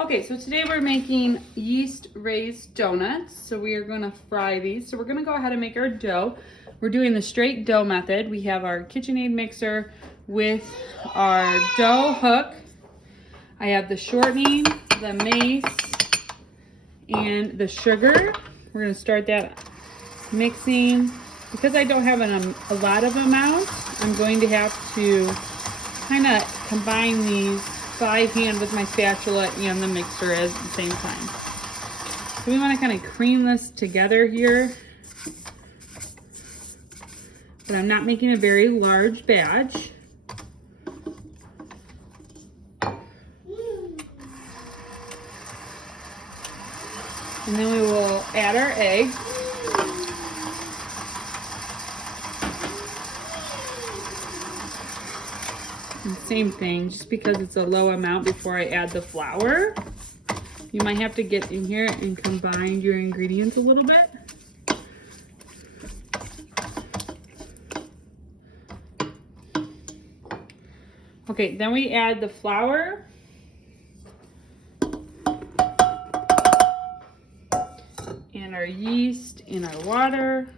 Okay, so today we're making yeast raised donuts. So we are gonna fry these. So we're gonna go ahead and make our dough. We're doing the straight dough method. We have our KitchenAid mixer with our dough hook. I have the shortening, the mace, and the sugar. We're gonna start that mixing. Because I don't have a lot of amount, I'm going to have to kind of combine these by hand with my spatula and the mixer at the same time. So we want to kind of cream this together here. But I'm not making a very large batch. And then we will add our egg. And same thing, just because it's a low amount before I add the flour. You might have to get in here and combine your ingredients a little bit. Okay, then we add the flour. And our yeast and our water.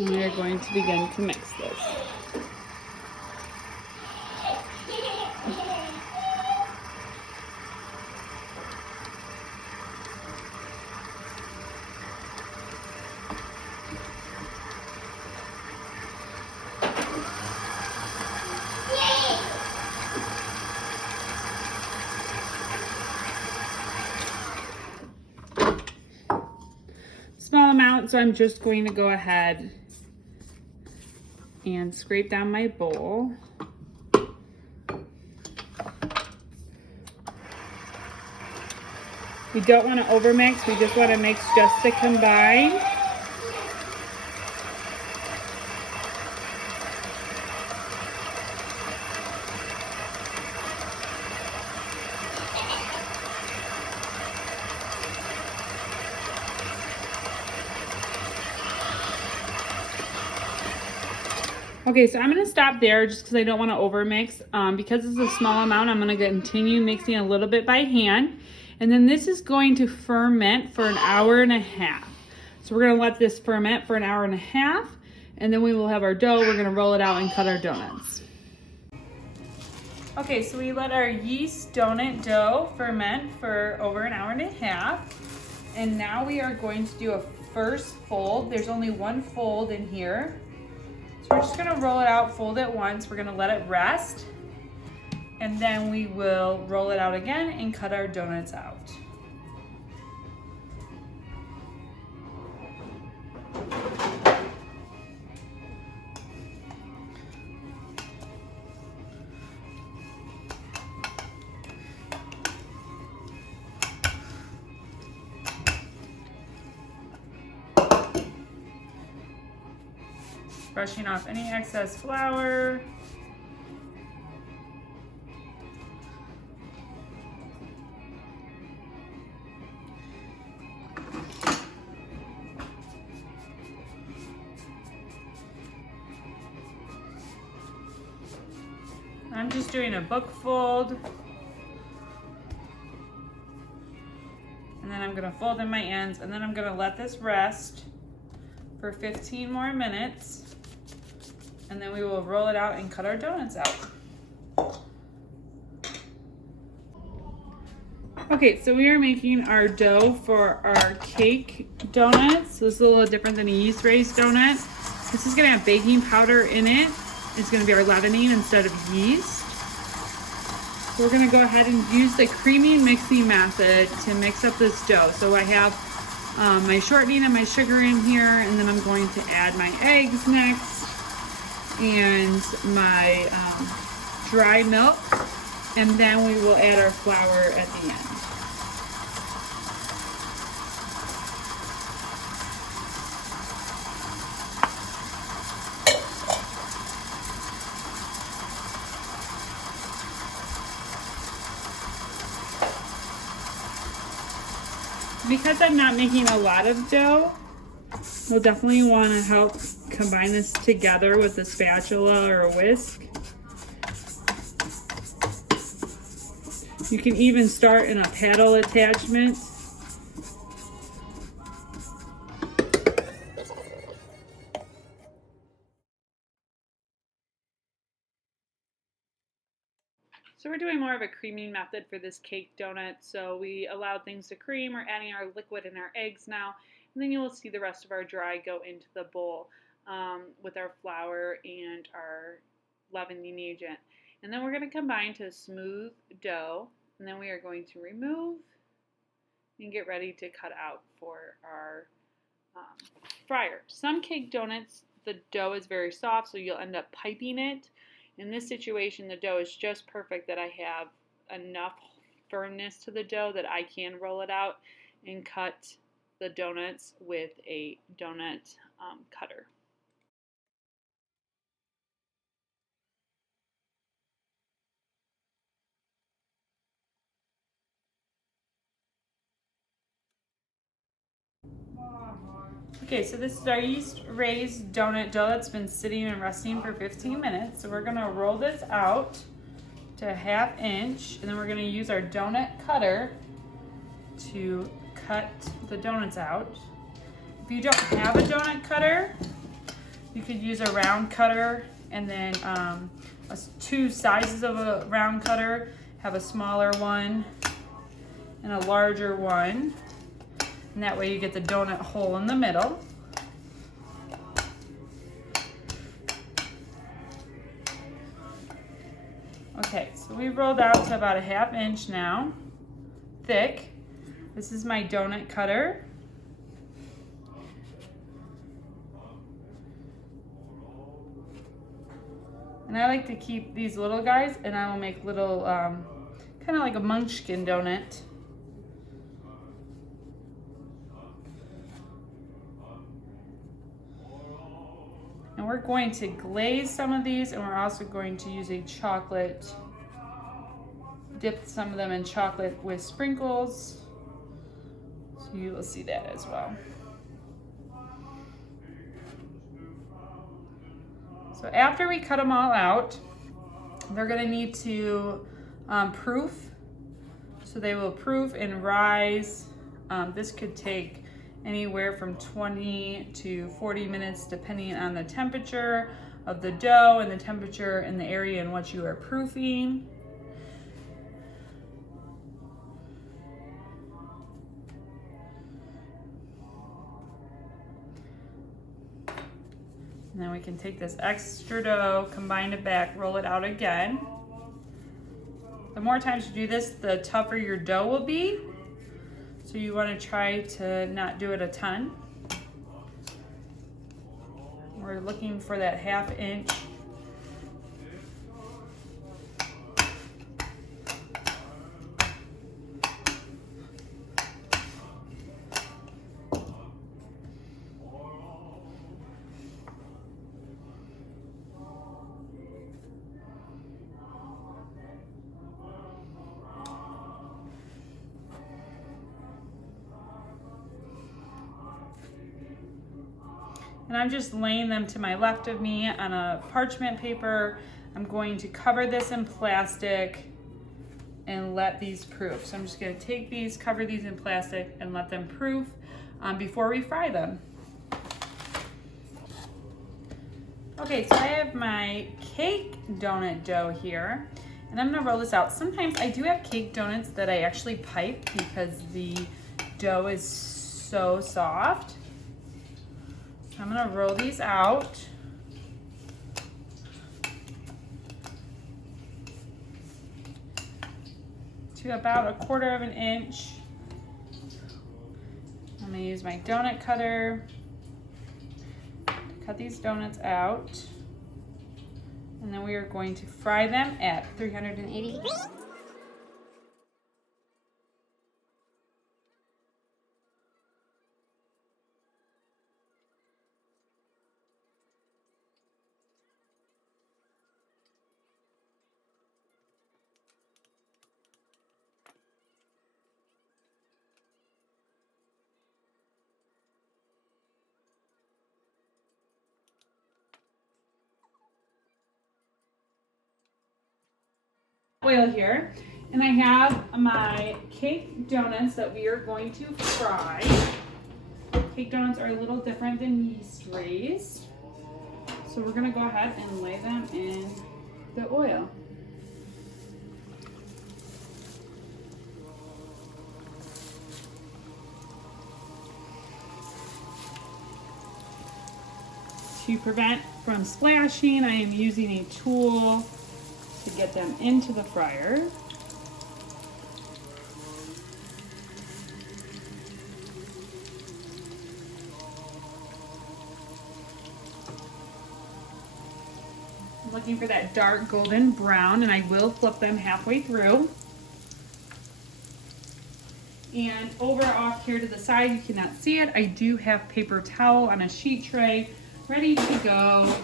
And we are going to begin to mix this. Small amount, so I'm just going to go ahead and scrape down my bowl. We don't want to overmix, we just want to mix just to combine. Okay, so I'm going to stop there just because I don't want to overmix. Because it's a small amount, I'm going to continue mixing a little bit by hand. And then this is going to ferment for an hour and a half. So we're going to let this ferment for an hour and a half. And then we will have our dough. We're going to roll it out and cut our donuts. Okay, so we let our yeast donut dough ferment for over an hour and a half. And now we are going to do a first fold. There's only one fold in here. So we're just gonna roll it out, fold it once. We're gonna let it rest. And then we will roll it out again and cut our donuts out. Brushing off any excess flour. I'm just doing a book fold. And then I'm gonna fold in my ends, and then I'm gonna let this rest for 15 more minutes. And then we will roll it out and cut our donuts out. Okay, so we are making our dough for our cake donuts. So this is a little different than a yeast raised donut. This is gonna have baking powder in it. It's gonna be our leavening instead of yeast. So we're gonna go ahead and use the creamy mixing method to mix up this dough. So I have my shortening and my sugar in here, and then I'm going to add my eggs next. And my dry milk, and then we will add our flour at the end. Because I'm not making a lot of dough, we'll definitely want to help combine this together with a spatula or a whisk. You can even start in a paddle attachment. So we're doing more of a creaming method for this cake donut. So we allowed things to cream. We're adding our liquid and our eggs now. And then you will see the rest of our dry go into the bowl with our flour and our leavening agent. And then we're going to combine to a smooth dough. And then we are going to remove and get ready to cut out for our fryer. Some cake donuts, the dough is very soft, so you'll end up piping it. In this situation, the dough is just perfect that I have enough firmness to the dough that I can roll it out and cut the donuts with a donut cutter. Okay, so this is our yeast raised donut dough that's been sitting and resting for 15 minutes. So we're gonna roll this out to 1/2 inch, and then we're gonna use our donut cutter to cut the donuts out. If you don't have a donut cutter, you could use a round cutter, and then two sizes of a round cutter. Have a smaller one and a larger one. And that way you get the donut hole in the middle. Okay, so we've rolled out to about 1/2 inch now, thick. This is my donut cutter. And I like to keep these little guys, and I will make little, kind of like a munchkin donut. And we're going to glaze some of these, and we're also going to use a chocolate, dip some of them in chocolate with sprinkles. So you will see that as well. So after we cut them all out, they're gonna need to proof. So they will proof and rise. This could take anywhere from 20 to 40 minutes depending on the temperature of the dough and the temperature in the area in which you are proofing. And then we can take this extra dough, combine it back, roll it out again. The more times you do this, the tougher your dough will be. So you want to try to not do it a ton. We're looking for that 1/2 inch. And I'm just laying them to my left of me on a parchment paper. I'm going to cover this in plastic and let these proof. So I'm just gonna take these, cover these in plastic and let them proof before we fry them. Okay, so I have my cake donut dough here, and I'm gonna roll this out. Sometimes I do have cake donuts that I actually pipe because the dough is so soft. I'm gonna roll these out. To about 1/4 inch. I'm gonna use my donut cutter to cut these donuts out. And then we are going to fry them at 380 degrees. oil here. And I have my cake donuts that we are going to fry. Cake donuts are a little different than yeast raised. So we're gonna go ahead and lay them in the oil. To prevent from splashing, I am using a tool to get them into the fryer. I'm looking for that dark golden brown, and I will flip them halfway through. And over off here to the side, you cannot see it, I do have paper towel on a sheet tray ready to go.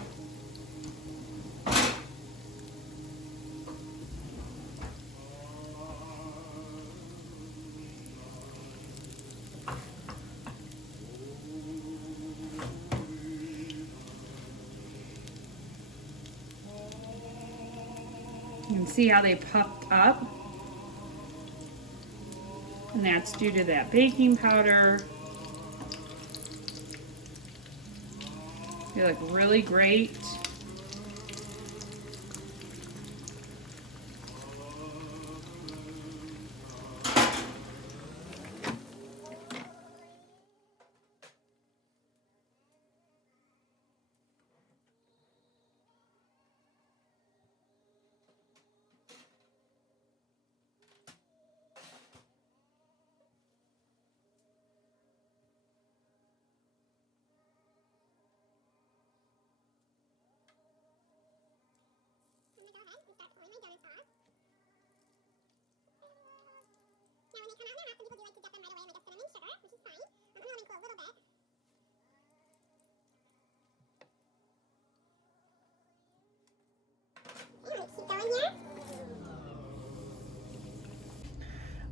You can see how they puffed up. And that's due to that baking powder. They look really great.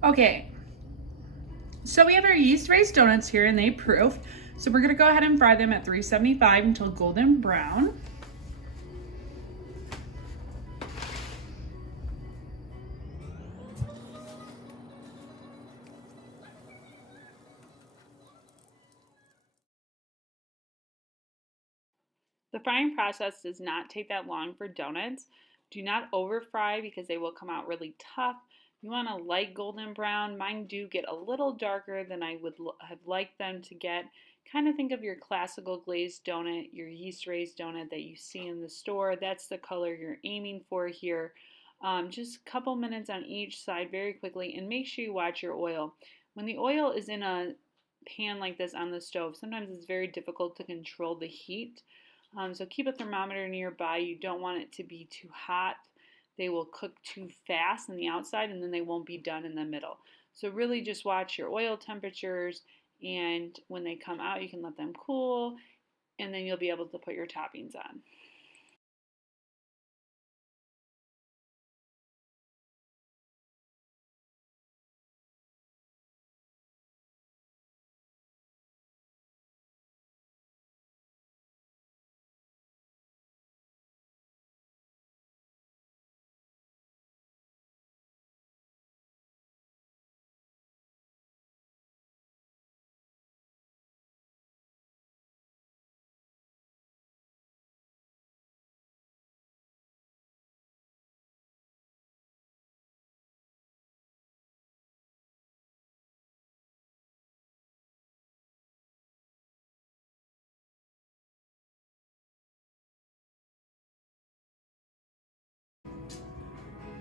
Okay, so we have our yeast raised donuts here and they proof. So we're gonna go ahead and fry them at 375 until golden brown. The frying process does not take that long for donuts. Do not over fry because they will come out really tough. You want a light golden brown. Mine do get a little darker than I would have liked them to get. Kind of think of your classical glazed donut, your yeast raised donut that you see in the store. That's the color you're aiming for here. Just a couple minutes on each side very quickly, and make sure you watch your oil. When the oil is in a pan like this on the stove, sometimes it's very difficult to control the heat. So keep a thermometer nearby. You don't want it to be too hot. They will cook too fast on the outside and then they won't be done in the middle. So really just watch your oil temperatures, and when they come out you can let them cool and then you'll be able to put your toppings on.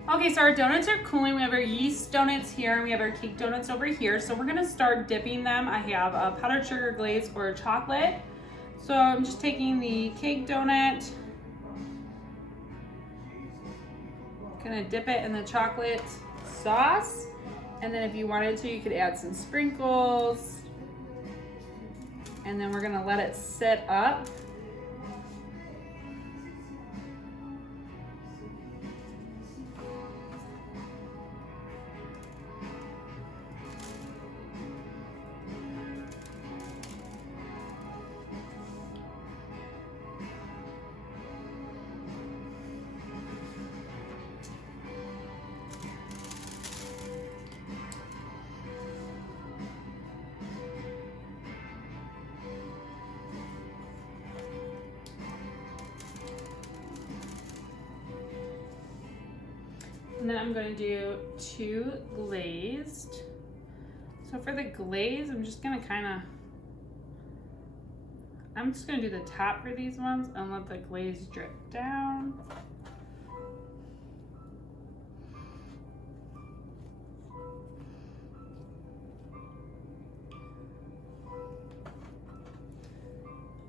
Okay, so our donuts are cooling. We have our yeast donuts here and we have our cake donuts over here. So we're gonna start dipping them. I have a powdered sugar glaze or chocolate. So I'm just taking the cake donut, gonna dip it in the chocolate sauce. And then if you wanted to, you could add some sprinkles. And then we're gonna let it sit up. And then I'm going to do 2 glazed. So for the glaze, I'm just going to do the top for these ones and let the glaze drip down.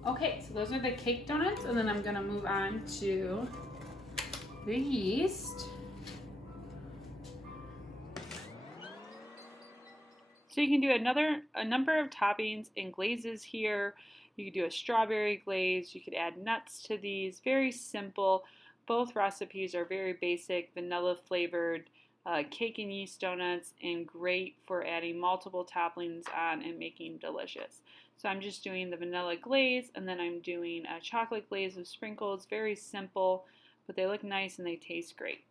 Okay, so those are the cake donuts, and then I'm gonna move on to the yeast. So you can do a number of toppings and glazes here. You could do a strawberry glaze, you could add nuts to these, very simple. Both recipes are very basic, vanilla flavored cake and yeast donuts, and great for adding multiple toppings on and making delicious. So I'm just doing the vanilla glaze, and then I'm doing a chocolate glaze with sprinkles, very simple, but they look nice and they taste great.